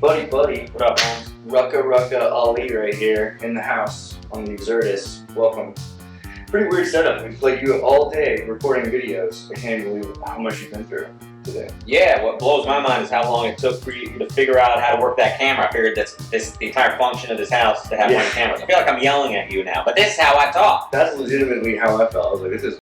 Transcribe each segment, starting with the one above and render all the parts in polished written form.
Buddy, what up, Holmes? Rucka Rucka Ali right here in the house on the Xirtus. Welcome. Pretty weird setup. We've played you all day recording videos. I can't believe how much you've been through today. Yeah, what blows my mind is how long it took for you to figure out how to work that camera. I figured that's the entire function of this house to have one camera. I feel like I'm yelling at you now, but this is how I talk. That's legitimately how I felt. I was like, this is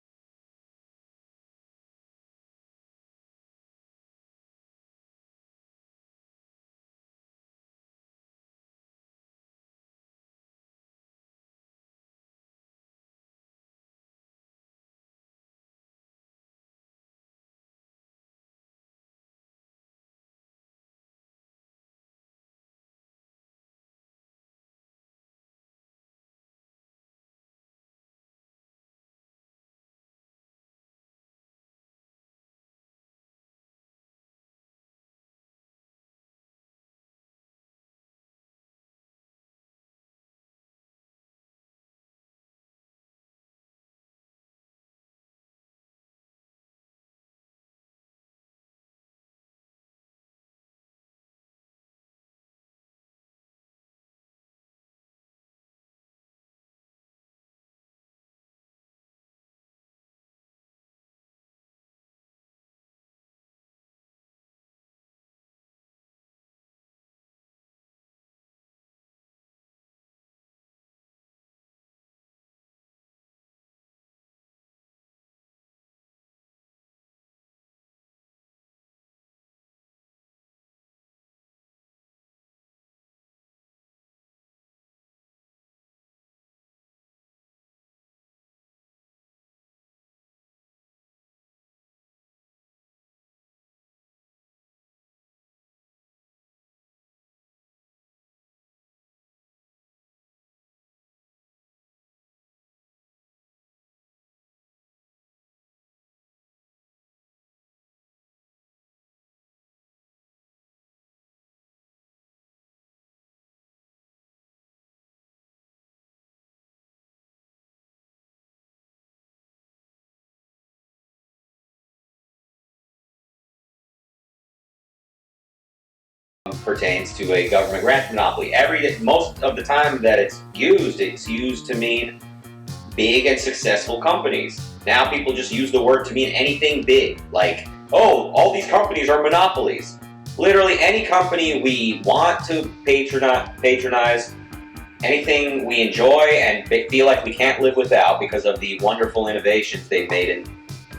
Pertains to a government grant monopoly. Most of the time that it's used to mean big and successful companies. Now people just use the word to mean anything big, like, oh, all these companies are monopolies. Literally any company we want to patronize, anything we enjoy and feel like we can't live without because of the wonderful innovations they've made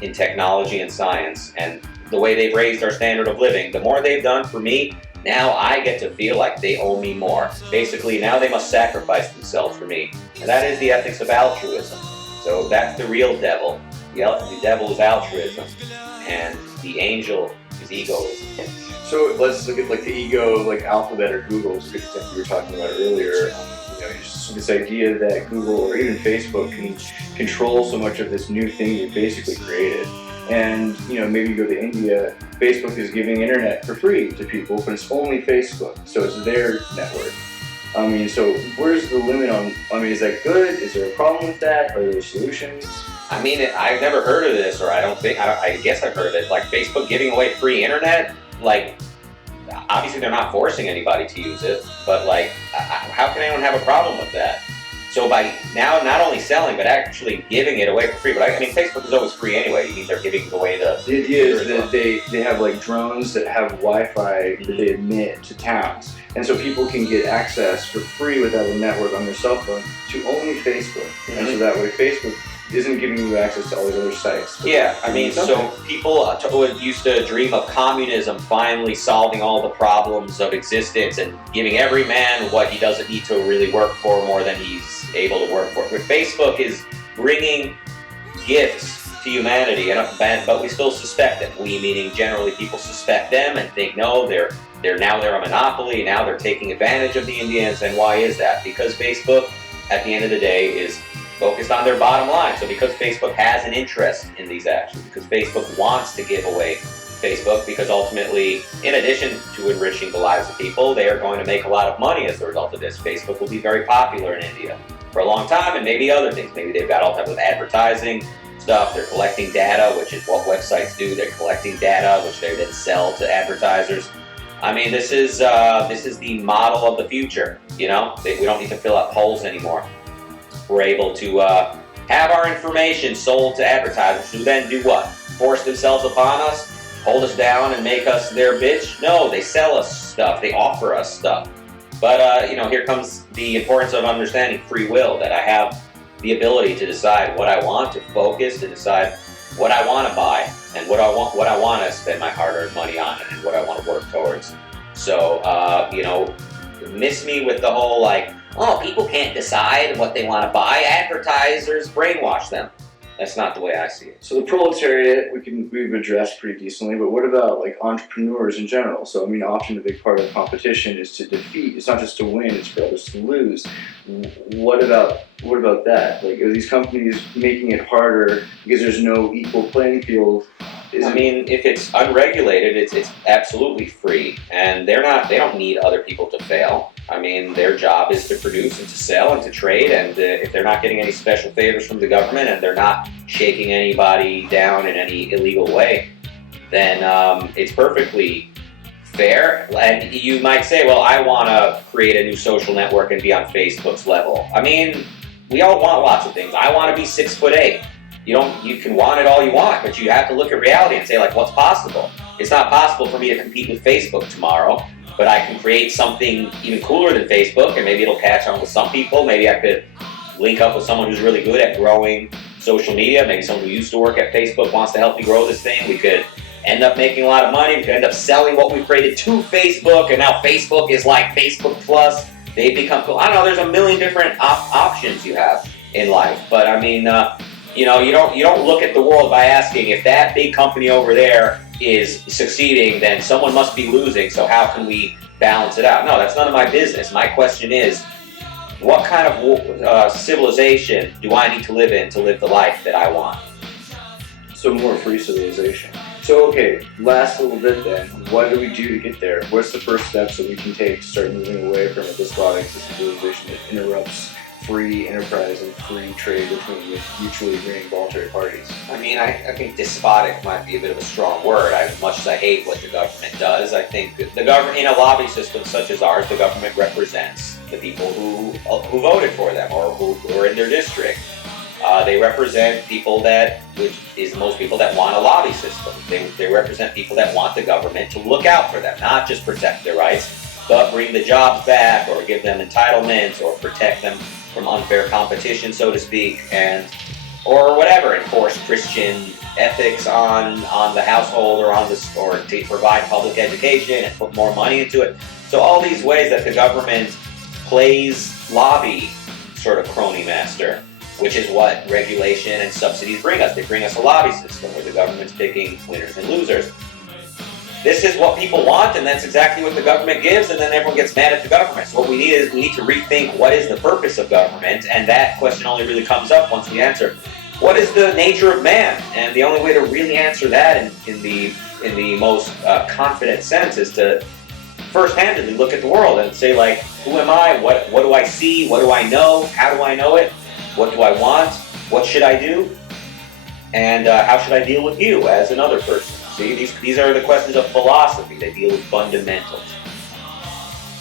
in technology and science and the way they've raised our standard of living. The more they've done for me, now I get to feel like they owe me more. Basically, now they must sacrifice themselves for me. And that is the ethics of altruism. So that's the real devil. The devil is altruism, and the angel is egoism. so. Let's look at like the ego, like Alphabet or Google. It's a good example you were talking about earlier. Just this idea that Google or even Facebook can control so much of this new thing we basically created. And maybe you go to India, Facebook is giving internet for free to people, but it's only Facebook, so it's their network. So where's the limit on? Is that good? Is there a problem with that? Are there solutions? I've never heard of this, or I guess I've heard of it. Like Facebook giving away free internet. Like, obviously they're not forcing anybody to use it, but like, how can anyone have a problem with that? So by now not only selling, but actually giving it away for free. But Facebook is always free anyway. You mean they're giving away the idea is that they have like drones that have Wi-Fi that they emit to towns. And so people can get access for free without a network on their cell phone to only Facebook. And so that way Facebook isn't giving you access to all these other sites. Yeah, so people used to dream of communism finally solving all the problems of existence and giving every man what he doesn't need to really work for more than he's able to work for. But Facebook is bringing gifts to humanity, but we still suspect them. We, meaning generally people suspect them and think, no, they're a monopoly, now they're taking advantage of the Indians. And why is that? Because Facebook, at the end of the day, is focused on their bottom line. So because Facebook has an interest in these actions, because Facebook wants to give away Facebook, because ultimately, in addition to enriching the lives of people, they are going to make a lot of money as a result of this. Facebook will be very popular in India for a long time, and maybe other things. Maybe they've got all type of advertising stuff. They're collecting data, which is what websites do. They're collecting data, which they then sell to advertisers. I mean, this is the model of the future. You know, we don't need to fill up polls anymore. We're able to have our information sold to advertisers, who then do what? Force themselves upon us, hold us down, and make us their bitch? No, they sell us stuff. They offer us stuff. But you know, here comes the importance of understanding free will. That I have the ability to decide what I want, to focus, to decide what I want to buy, and what I want to spend my hard-earned money on, and what I want to work towards. So, you know, miss me with the whole like, oh, people can't decide what they want to buy. Advertisers brainwash them. That's not the way I see it. So the proletariat we've addressed pretty decently, but what about like entrepreneurs in general? So I mean, often a big part of the competition is to defeat. It's not just to win; it's for others to lose. What about that? Like, are these companies making it harder because there's no equal playing field? I mean, if it's unregulated, it's absolutely free, and they don't need other people to fail. I mean, their job is to produce and to sell and to trade, and if they're not getting any special favors from the government and they're not shaking anybody down in any illegal way, then it's perfectly fair. And you might say, well, I want to create a new social network and be on Facebook's level. I mean, we all want lots of things. I want to be 6'8". You can want it all you want, but you have to look at reality and say, like, what's possible? It's not possible for me to compete with Facebook tomorrow, but I can create something even cooler than Facebook, and maybe it'll catch on with some people. Maybe I could link up with someone who's really good at growing social media. Maybe someone who used to work at Facebook wants to help me grow this thing. We could end up making a lot of money. We could end up selling what we created to Facebook, and now Facebook is like Facebook Plus. They become cool. I don't know, there's a million different options you have in life, but I mean, you know, you don't look at the world by asking, if that big company over there is succeeding, then someone must be losing, so how can we balance it out? No, that's none of my business. My question is, what kind of civilization do I need to live in to live the life that I want? So more free civilization. So okay, last little bit then, what do we do to get there? What's the first steps that we can take to start moving away from a despotic civilization that interrupts free enterprise and free trade between mutually agreeing voluntary parties? I mean, I think despotic might be a bit of a strong word. As much as I hate what the government does, I think that the government, in a lobby system such as ours, the government represents the people who voted for them or who are in their district. They represent people which is most people that want a lobby system. They represent people that want the government to look out for them, not just protect their rights, but bring the jobs back or give them entitlements or protect them from unfair competition, so to speak, or whatever, enforce Christian ethics on the household or to provide public education and put more money into it. So all these ways that the government plays lobby sort of crony master, which is what regulation and subsidies bring us. They bring us a lobby system where the government's picking winners and losers. This is what people want, and that's exactly what the government gives, and then everyone gets mad at the government. So what we need to rethink what is the purpose of government, and that question only really comes up once we answer, what is the nature of man? And the only way to really answer that in the most confident sense is to first-handedly look at the world and say, like, who am I? What do I see? What do I know? How do I know it? What do I want? What should I do? And how should I deal with you as another person? See, these are the questions of philosophy. They deal with fundamentals.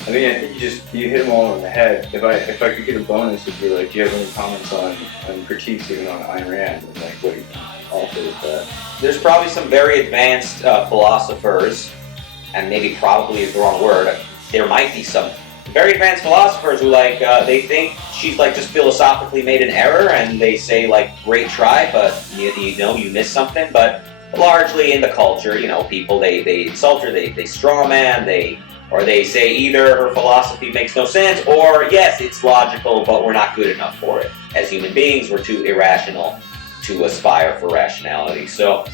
I mean, I think you hit them all on the head. If I could get a bonus, if you're like, do you have any comments on critiques even on Ayn Rand and like what you offer with that? There's probably some very advanced philosophers, and maybe probably is the wrong word. There might be some very advanced philosophers who they think she's like just philosophically made an error, and they say like, great try, but you missed something. But largely in the culture, people they insult her, they strawman, they say either her philosophy makes no sense, or yes, it's logical, but we're not good enough for it. As human beings, we're too irrational to aspire for rationality. So,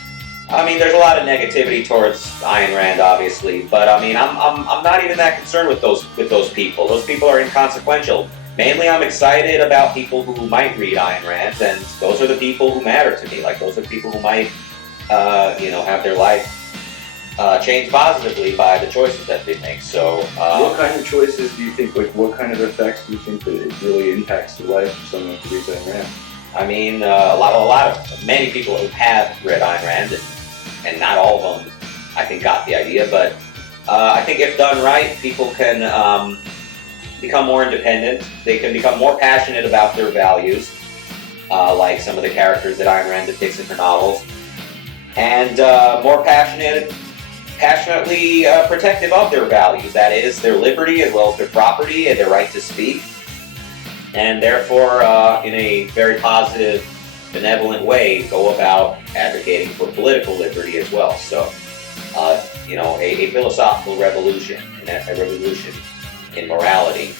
I mean, there's a lot of negativity towards Ayn Rand, obviously, but I mean, I'm not even that concerned with those people. Those people are inconsequential. Mainly, I'm excited about people who might read Ayn Rand, and those are the people who matter to me. Like, those are the people who might, have their life changed positively by the choices that they make. So, what kind of choices do you think? Like, what kind of effects do you think that it really impacts the life of someone who reads Ayn Rand? I mean, many people who have read Ayn Rand, and not all of them, I think, got the idea. But I think if done right, people can become more independent. They can become more passionate about their values, like some of the characters that Ayn Rand depicts in her novels, and more passionately protective of their values. That is, their liberty as well as their property and their right to speak, and therefore, in a very positive, benevolent way, go about advocating for political liberty as well. So, a philosophical revolution, and a revolution in morality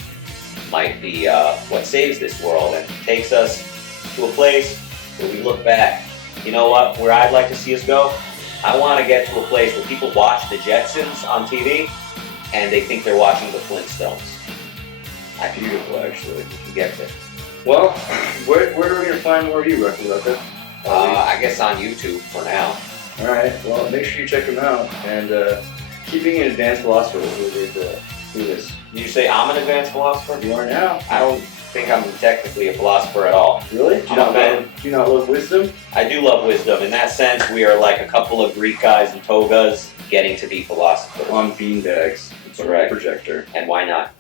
might be what saves this world and takes us to a place where we look back. You know what? Where I'd like to see us go? I want to get to a place where people watch the Jetsons on TV and they think they're watching the Flintstones. That's beautiful, actually. We can get there. Well, where are we going to find more of you, Rucka Rucka? I guess on YouTube for now. Alright, well, make sure you check them out. And keep being an advanced philosopher. We'll really do this. Did you say I'm an advanced philosopher? You are now. I don't think I'm technically a philosopher at all. Really? Do you not love wisdom? I do love wisdom. In that sense, we are like a couple of Greek guys in togas getting to be philosophers. On beanbags. That's right. Projector. And why not?